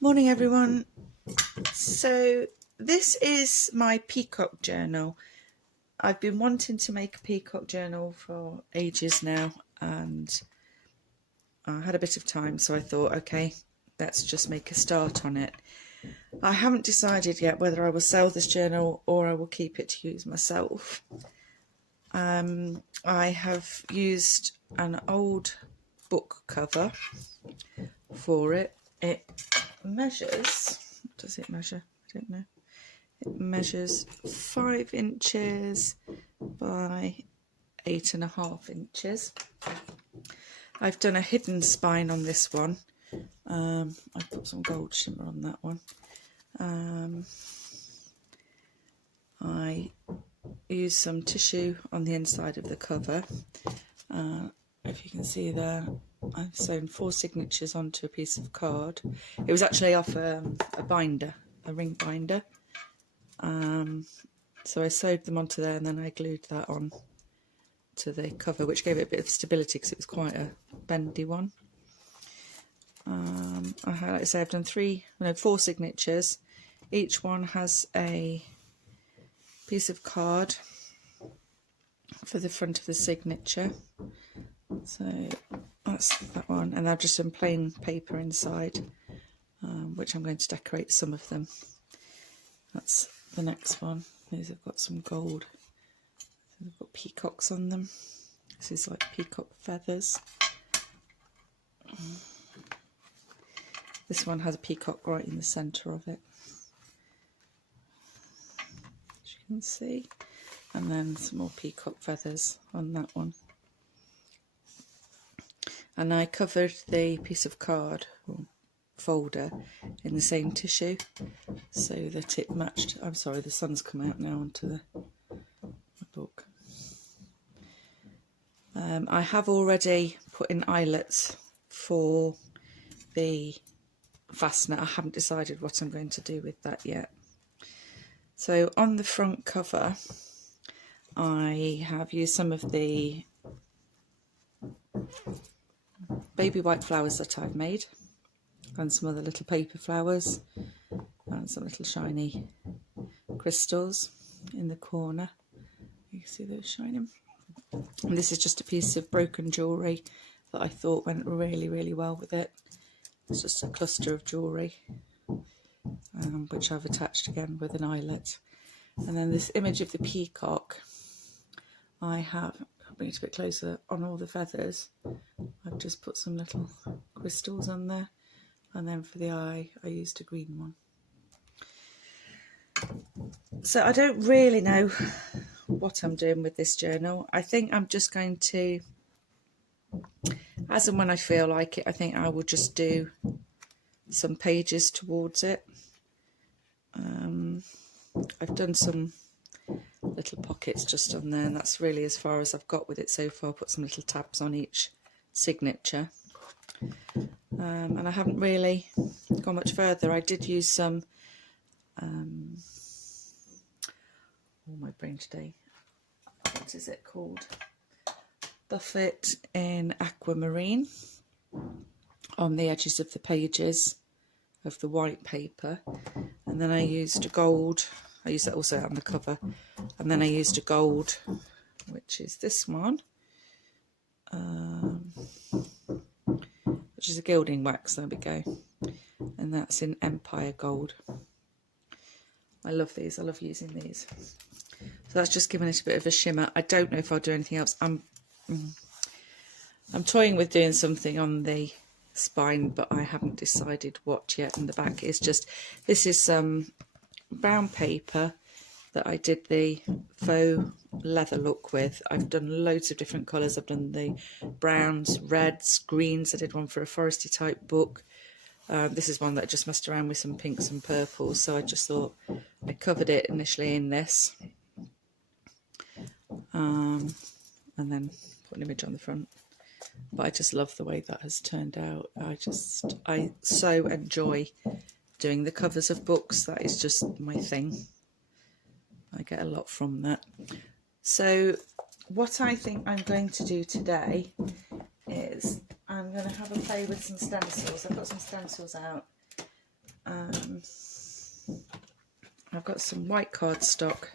Morning everyone. So this is my Peacock journal. I've been wanting to make a Peacock journal for ages now, and I had a bit of time, so I thought, okay, let's just make a start on it. I haven't decided yet whether I will sell this journal or I will keep it to use myself. I have used an old book cover for it. It measures, does it measure? I don't know. It measures 5 inches by 8.5 inches. I've done a hidden spine on this one. I've put some gold shimmer on that one. I used some tissue on the inside of the cover. If you can see there, I've sewn 4 signatures onto a piece of card. It was actually off a binder, a ring binder. So I sewed them onto there and then I glued that on to the cover, which gave it a bit of stability because it was quite a bendy one. Like I say, I've done 4 signatures. Each one has a piece of card for the front of the signature. So that's that one, and I've just done plain paper inside, which I'm going to decorate some of them. That's the next one. These have got some gold. They've got peacocks on them. This is like peacock feathers. This one has a peacock right in the centre of it, as you can see, and then some more peacock feathers on that one. And I covered the piece of card or folder in the same tissue so that it matched. I'm sorry, the sun's come out now onto the book. I have already put in eyelets for the fastener. I haven't decided what I'm going to do with that yet. So on the front cover, I have used some of the baby white flowers that I've made, and some other little paper flowers, and some little shiny crystals in the corner. You can see those shining. And this is just a piece of broken jewellery that I thought went really, really well with it. It's just a cluster of jewellery, which I've attached again with an eyelet. And then this image of the peacock, I have, I'll bring it a bit closer, on all the feathers. I've just put some little crystals on there, and then for the eye I used a green one. So I don't really know what I'm doing with this journal. I think I'm just going to, as and when I feel like it, I think I will just do some pages towards it. I've done some little pockets just on there, and that's really as far as I've got with it so far. Put some little tabs on each signature, and I haven't really gone much further. I did use some my brain today, what is it called, Buffet in Aquamarine on the edges of the pages of the white paper, and then I used a gold. I used that also on the cover, and then I used a gold, which is this one, which is a gilding wax. There we go, and that's in Empire Gold. I love these. I love using these. So that's just giving it a bit of a shimmer. I don't know if I'll do anything else. I'm toying with doing something on the spine, but I haven't decided what yet. And the back is just, this is some brown paper that I did the faux leather look with. I've done loads of different colours. I've done the browns, reds, greens. I did one for a foresty type book. This is one that I just messed around with some pinks and purples, so I just thought I covered it initially in this, and then put an image on the front. But I just love the way that has turned out. I so enjoy doing the covers of books. That is just my thing. I get a lot from that. So what I think I'm going to do today is I'm going to have a play with some stencils. I've got some stencils out I've got some white cardstock,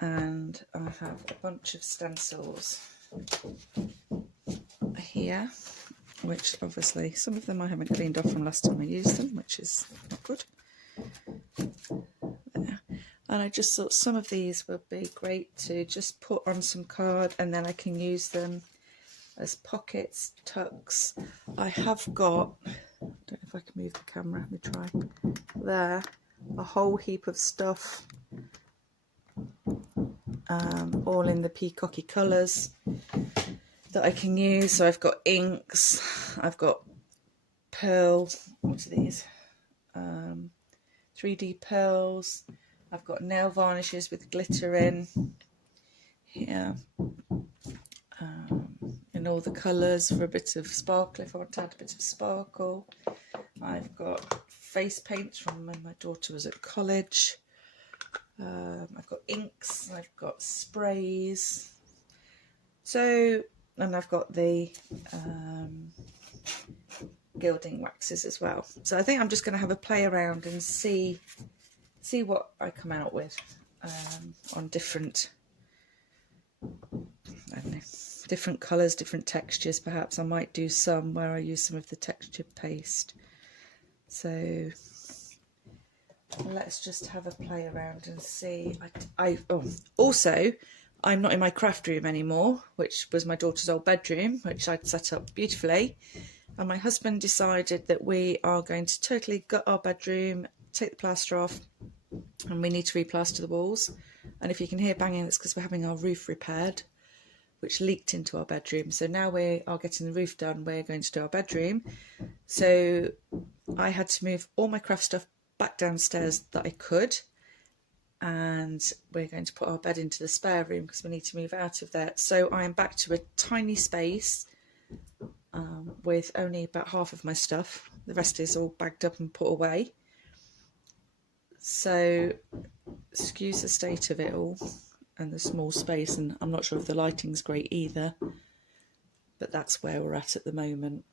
and I have a bunch of stencils here, which obviously some of them I haven't cleaned off from last time I used them, which is not good. There. And I just thought some of these would be great to just put on some card, and then I can use them as pockets, tucks. I have got, I don't know if I can move the camera, let me try, there, a whole heap of stuff, all in the peacocky colours that I can use. So I've got inks, I've got pearl, what are these, 3D pearls, I've got nail varnishes with glitter in here, in all the colours for a bit of sparkle if I want to add a bit of sparkle. I've got face paints from when my daughter was at college. I've got inks, I've got sprays. So, and I've got the gilding waxes as well. So I think I'm just going to have a play around and see what I come out with on different, I don't know, different colours, different textures. Perhaps I might do some where I use some of the textured paste. So let's just have a play around and see. Also, I'm not in my craft room anymore, which was my daughter's old bedroom, which I'd set up beautifully. And my husband decided that we are going to totally gut our bedroom, take the plaster off, and we need to replaster the walls. And if you can hear banging, that's because we're having our roof repaired, which leaked into our bedroom. So now we are getting the roof done, we're going to do our bedroom. So I had to move all my craft stuff back downstairs that I could, and we're going to put our bed into the spare room because we need to move out of there. So I am back to a tiny space with only about half of my stuff. The rest is all bagged up and put away. So excuse the state of it all and the small space, and I'm not sure if the lighting's great either, but that's where we're at the moment.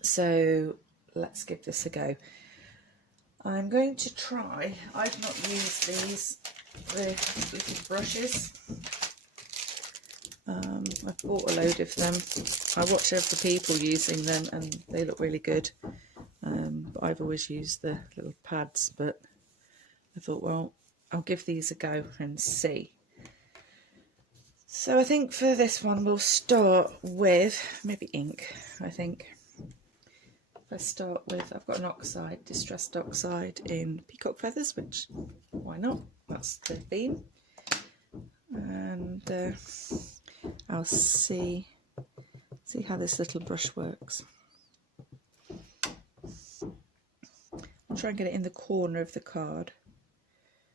So let's give this a go. I'm going to try, I've not used these, the little brushes. I've bought a load of them. I watch other people using them and they look really good. But I've always used the little pads, but I thought, well, I'll give these a go and see. So I think for this one we'll start with maybe ink, I think. I start with, I've got an oxide, distressed oxide in peacock feathers, which, why not? That's the theme. And I'll see how this little brush works. I'll try and get it in the corner of the card.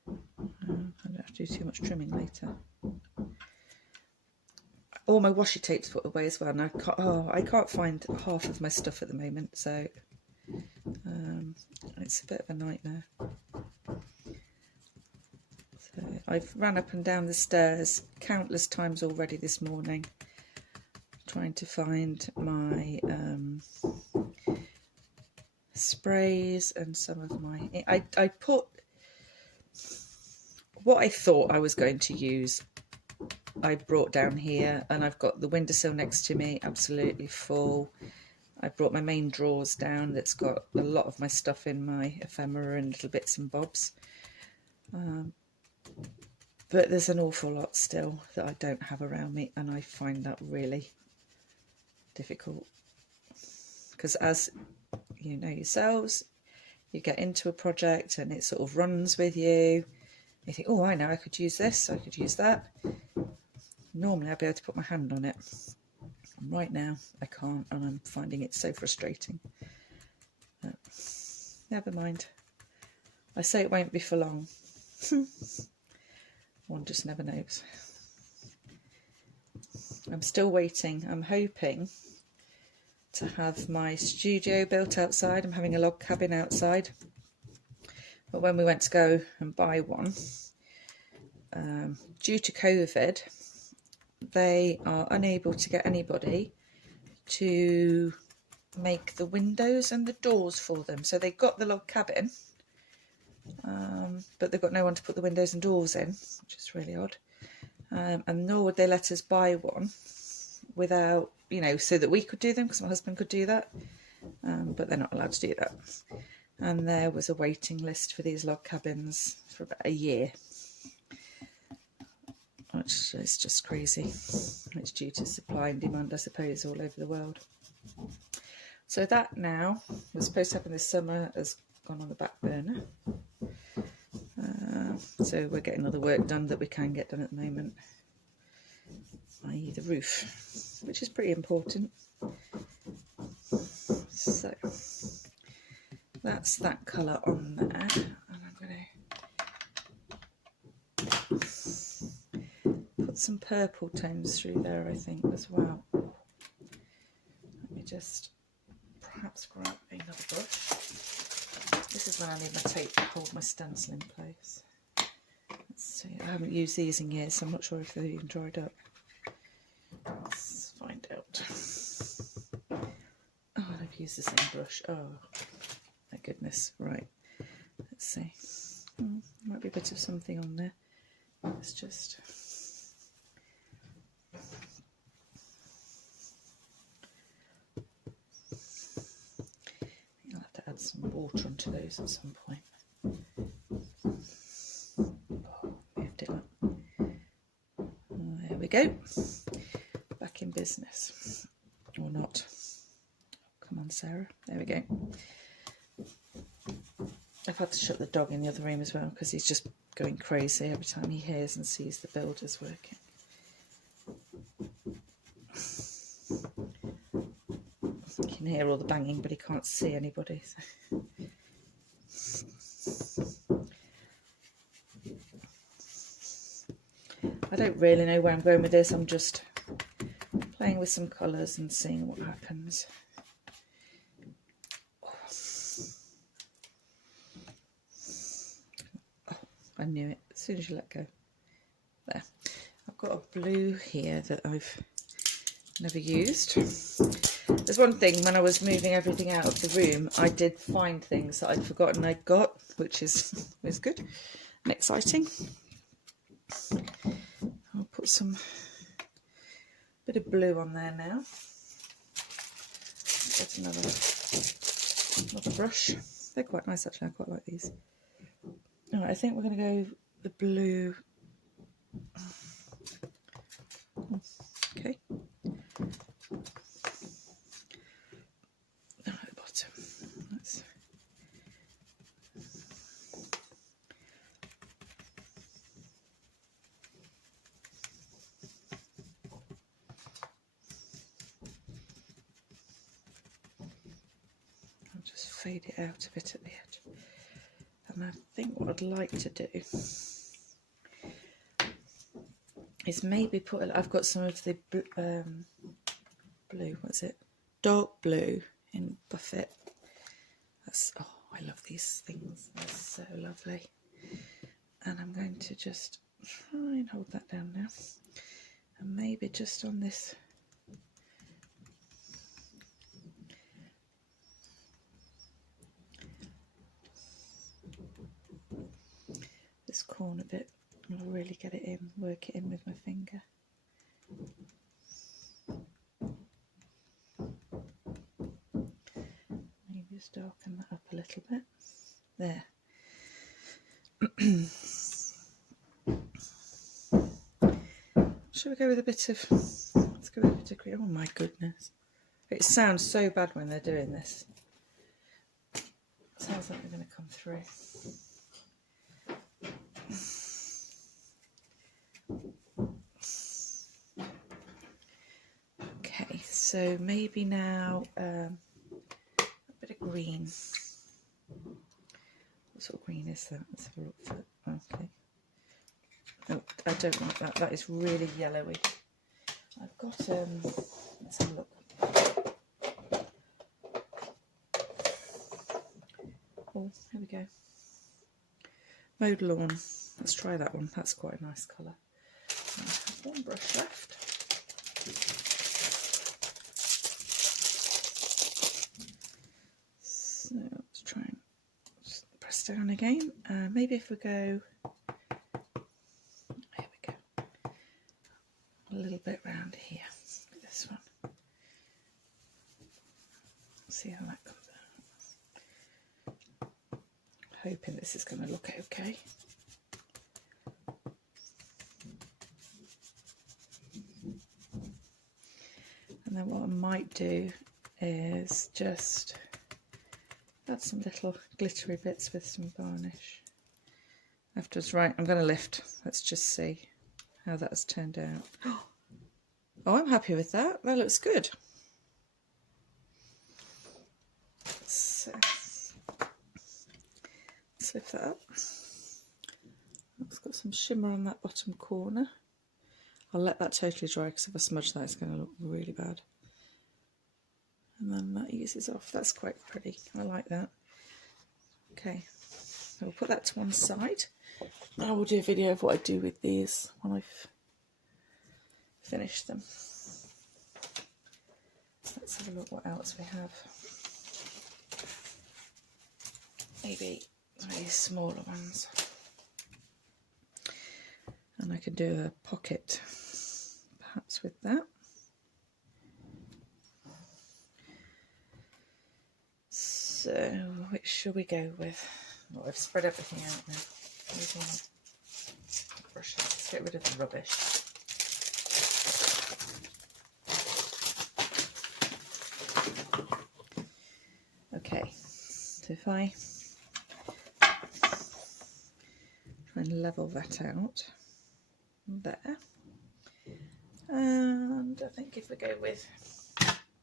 I don't have to do too much trimming later. All my washi tape's put away as well, and I can't find half of my stuff at the moment, so it's a bit of a nightmare. So I've ran up and down the stairs countless times already this morning, trying to find my sprays and some of my... I put what I thought I was going to use. I brought down here, and I've got the windowsill next to me absolutely full. I brought my main drawers down that's got a lot of my stuff in, my ephemera and little bits and bobs. But there's an awful lot still that I don't have around me, and I find that really difficult. Because as you know yourselves, you get into a project and it sort of runs with you. You think, oh, I know, I could use this, I could use that. Normally I'd be able to put my hand on it. And right now I can't, and I'm finding it so frustrating. But never mind. I say it won't be for long. One just never knows. I'm still waiting. I'm hoping to have my studio built outside. I'm having a log cabin outside. But when we went to go and buy one, due to COVID, they are unable to get anybody to make the windows and the doors for them. So they got the log cabin, but they've got no one to put the windows and doors in, which is really odd. And nor would they let us buy one without, you know, so that we could do them, because my husband could do that, but they're not allowed to do that. And there was a waiting list for these log cabins for about a year, which is just crazy. It's due to supply and demand, I suppose, all over the world. So that now was supposed to happen this summer, has gone on the back burner. So we're getting other work done that we can get done at the moment, i.e. the roof, which is pretty important. So that's that colour on there, and I'm going to put some purple tones through there, I think, as well. Let me just perhaps grab another brush. This is when I need my tape to hold my stencil in place. Let's see, I haven't used these in years, so I'm not sure if they've even dried up. Let's find out. Oh, and I've used the same brush. Oh, my goodness. Right, let's see. Might be a bit of something on there. Let's just... I'll have to add some water onto those at some point. There we go. Back in business. Or not. Come on, Sarah. There we go. I've had to shut the dog in the other room as well, because he's just going crazy every time he hears and sees the builders working. You can hear all the banging, but he can't see anybody. So. I don't really know where I'm going with this. I'm just playing with some colours and seeing what happens. Oh, I knew it as soon as you let go. There. I've got a blue here that I've never used. There's one thing, when I was moving everything out of the room, I did find things that I'd forgotten I'd got, which is good and exciting. I'll put some bit of blue on there now. Get another brush. They're quite nice actually, I quite like these. Alright, I think we're going to go the blue. Okay. Down at the bottom. Let's... I'll just fade it out a bit at the edge. And I think what I'd like to do is maybe put, I've got some of the blue, what's it? Dark blue in Buffet. That's, oh, I love these things. They're so lovely. And I'm going to just try and hold that down now. And maybe just on this corner bit, I'll really get it in, work it in with my finger. Maybe just darken that up a little bit. There. Shall we go with a bit of, let's go with a bit of green. Oh my goodness. It sounds so bad when they're doing this. It sounds like they're going to come through. Okay, so maybe now a bit of green. What sort of green is that? Let's have a look for it. Okay. No, I don't like that. That is really yellowy. I've got let's have a look. Oh, here we go. Mowed lawn. Let's try that one. That's quite a nice colour. I have one brush left. press down again. Maybe if we go, here we go, a little bit round here with this one. See how that comes out. Hoping this is going to look okay. And then what I might do is just add some little glittery bits with some varnish afterwards. Right, I'm going to lift. Let's just see how that has turned out. Oh, I'm happy with that. That looks good. So, let's lift that up. It's got some shimmer on that bottom corner. I'll let that totally dry because if I smudge that, it's going to look really bad. And then that eases off. That's quite pretty. I like that. Okay, so we'll put that to one side. I will do a video of what I do with these when I've finished them. Let's have a look what else we have. Maybe some of these smaller ones. And I could do a pocket perhaps with that. So, which shall we go with? Well, I've spread everything out now. Using a brush. Let's get rid of the rubbish. Okay, so if I try and level that out there, and I think if we go with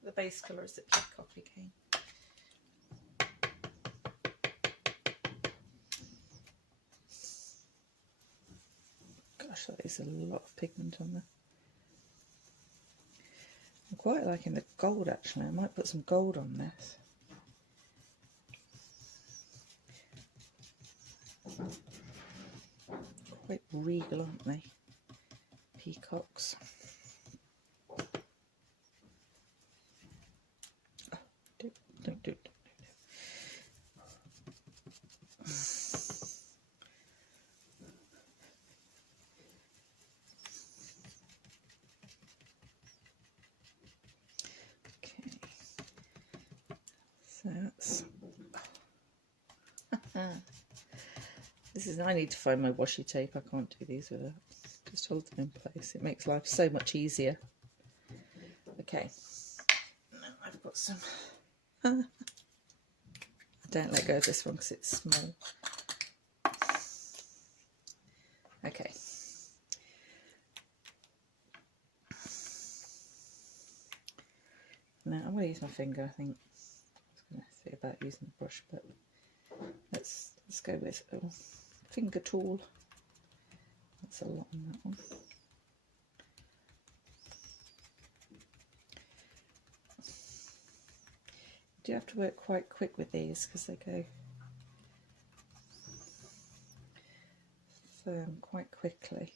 the base colour is the Peacock again. Gosh, that is a lot of pigment on there. I'm quite liking the gold actually. I might put some gold on this. Quite regal, aren't they? Peacocks. Oh, don't do it. Okay, so that's. This is. I need to find my washi tape. I can't do these without. Just hold them in place. It makes life so much easier. Okay, now I've got some. I don't let go of this one because it's small. Okay. Now I'm going to use my finger. I think I was going to say about using the brush, but let's go with a finger tool. That's a lot on that one. You do have to work quite quick with these because they go firm quite quickly.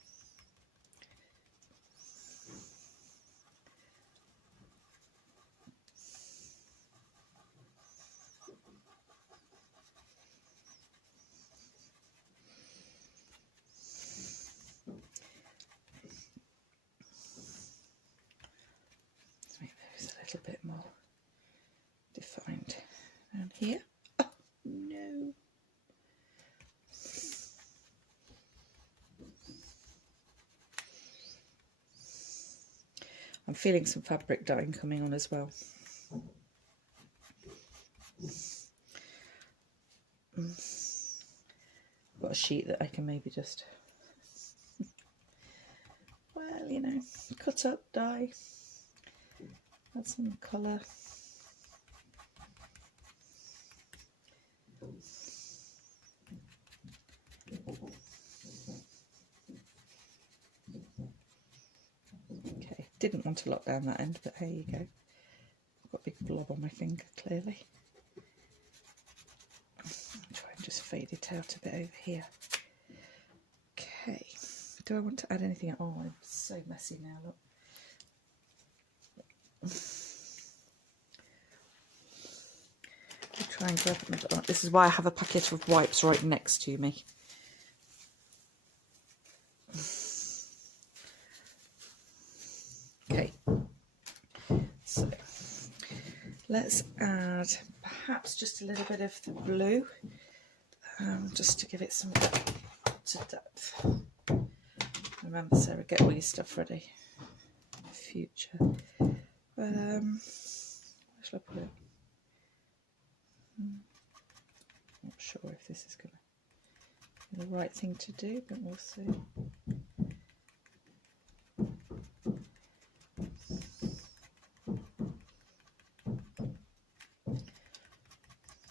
A bit more defined down here. Oh no! I'm feeling some fabric dyeing coming on as well. Got a sheet that I can maybe just, well, you know, cut up, dye. Add some colour. Okay, didn't want to lock down that end, but here you go. I've got a big blob on my finger, clearly. I'll try and just fade it out a bit over here. Okay, do I want to add anything? Oh, I'm so messy now, look. try and grab them. Oh, this is why I have a packet of wipes right next to me. Okay, so let's add perhaps just a little bit of the blue, just to give it some to depth. Remember, Sarah, get all your stuff ready in the future. Where shall I put it? Not sure if this is going to be the right thing to do, but we'll see.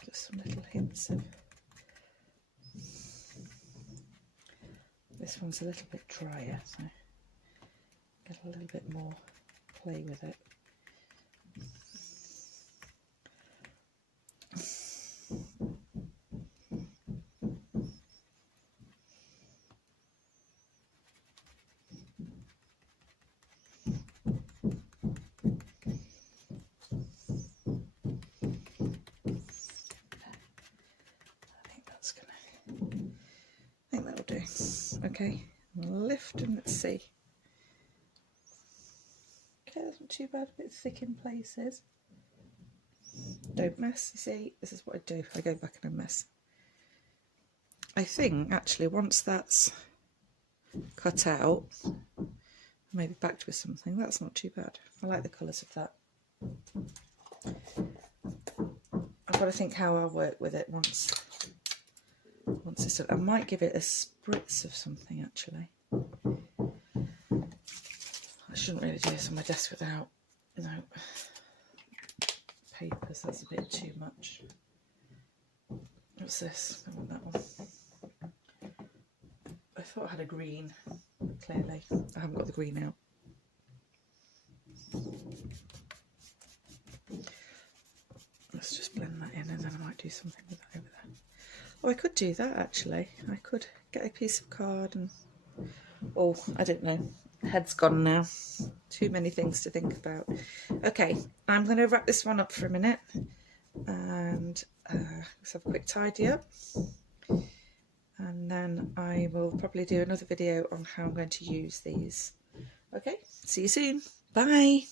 Just some little hints of. This one's a little bit drier, so get a little bit more play with it. I think that'll do. Okay, lift and let's see. Okay, that's not too bad, a bit thick in places. Don't mess, you see, this is what I do. I go back and I mess. I think actually once that's cut out, maybe backed with something, that's not too bad. I like the colours of that. I've got to think how I'll work with it once it's done. I might give it a spritz of something actually. I shouldn't really do this on my desk without, papers, that's a bit too much. What's this? I want that one. I thought I had a green, but clearly I haven't got the green out. Let's just blend that in and then I might do something with that over there. Oh, I could do that actually. I could get a piece of card and, oh, I don't know. Head's gone now. Too many things to think about. Okay, I'm going to wrap this one up for a minute and let's have a quick tidy up. And then I will probably do another video on how I'm going to use these. Okay, see you soon. Bye.